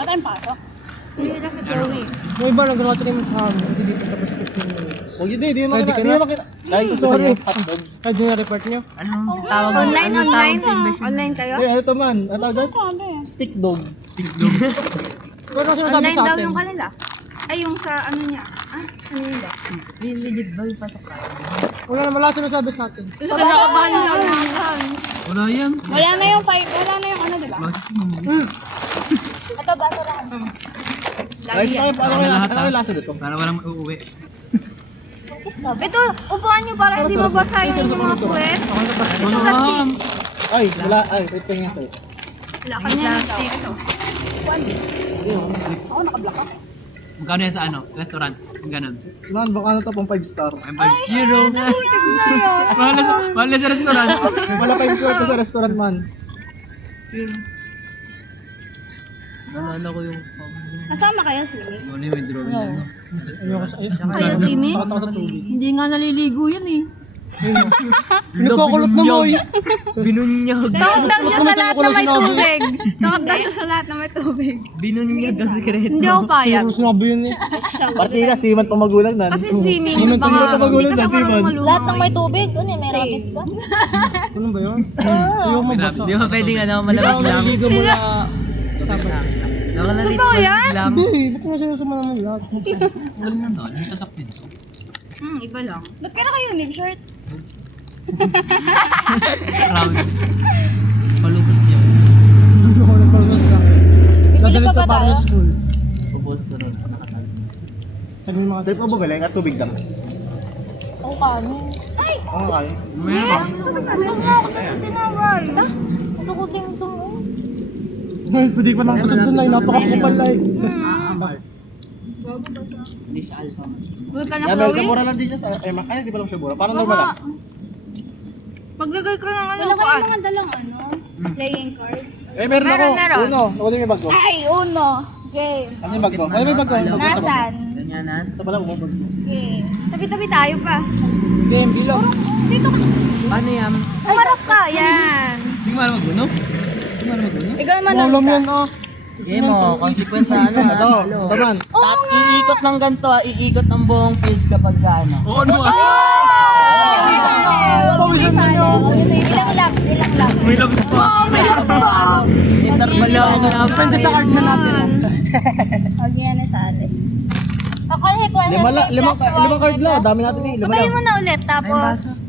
Matan pasok. Hindi lang sa Joey. Yung iba nag-rotary naman sa amin. Hindi dito tapos 15 minutes. Huwag yun, hindi naman Pwede kita. ka Hindi na? naman kita. Dahil gusto sa inyo, hotdog. Kaya din na-report nyo? Anong tawag mo? Online, Anong online. tawag sa invitation? Online kayo? Hindi, ano to man? Ano tawag doon? Ano eh. Stick dog. Pero ano sinasabi Online sa daw atin? yung kanila. Ay, yung sa ano niya. Ah, ano yun ba? Legit ba yung patok ka? Wala naman lang sinasabi sa atin. Kinakabahan lang lang. Wala yan. Wala na yung fight. Wala na yung ano, di ba? Ito, basurahan. Ay, Lagi yan. ano yung lasa dito? Para walang uuwi. Ito, upuan niyo para hindi mabasa yung mga puwet. Ma'am! Ay, wala. Ay, wait pa nga sa'yo. Wala ka niya. Plastic. Ako nakablock ako. Magkano yan sa ano? Restaurant? Ang ganun. Man, baka ano to pang 5 star. I'm 5 euro. Mahal na sa restaurant. Wala 5 star to sa restaurant man. Nalala ko yung... Nasama kayo, swimming? Ano yung drawing na no? Ayoko sa ayun. Ayaw, Timmy. Takot ako sa tubig. Hindi nga naliligo yan eh. Pinagkukulot na mo eh. Binunyag. Takot daw siya sa Bakit lahat ko na lang may sinabi? tubig. Takot daw siya sa lahat na may tubig. Binunyag ang sekreto. Hindi ako payag. Pero sinabi yun eh. Partida, siman pa magulang na. Kasi swimming, Sino baka pa magulang hindi ka dyan, sa marunong Simon? malunod. Lahat ng may tubig. Ano eh, may ratis ka? Ano ba yun? Ayoko mabasa. Di ba pwedeng ano, Hindi na ako malamig lang? naliligo mula Sabado. Nakalalit Totoo yan? malamig lang. Hindi, ba't nga sinusuma naman lahat? Alam na to, hindi sasaktin to. Iba lang. Ba't ka naka-unique shirt? Proud. Palusot yun. Hindi ako nagpalunod lang. Dadalit pa ka ba para tayo? sa school. Pupos ko rin. Nakatalo. Sabi ng mga Trip mo ba balik at tubig lang? Oo, kami. Oo, kaya. Meron. Tinawag. Gusto ko din ito. Ay, pwede pa lang pasok doon ay napakakupal ay. Hindi siya alpha man. Huwag ka na, Yan, welcome Chloe. mura lang din siya sa... Eh, ay, di ba lang siya mura? Parang normal lang. Maglagay ka ng ano, Wala kuan. kayong mga dalang ano? Playing cards? Eh, meron ako. Meron. Uno, nakuha yung bag ko. Ay, uno. Game. Ano yung bag ko? Ano yung bag ko? Nasaan? Ganyanan. Ito pala, umabag ko. Game. Tabi-tabi tayo pa. Game, bilang. Dito ka. Paano yan? Umarap ka, yan. Hindi mo alam magbuno? Hindi mo alam magbuno? Ikaw naman Alam ka. yan ah. Game mo, consequence sa ano Ito, ito man. Iikot ng ganito iikot ng buong field kapag ano. Oo, ano Pawisan mo yun. Ilang laps, ilang laps. May labs pa. May laps pa. Interval lang. Depende sa card na natin. Huwag yan na sa atin. Ako na ikaw. Limang card lang. Dami natin eh. Lima Patayin lang. mo na ulit, tapos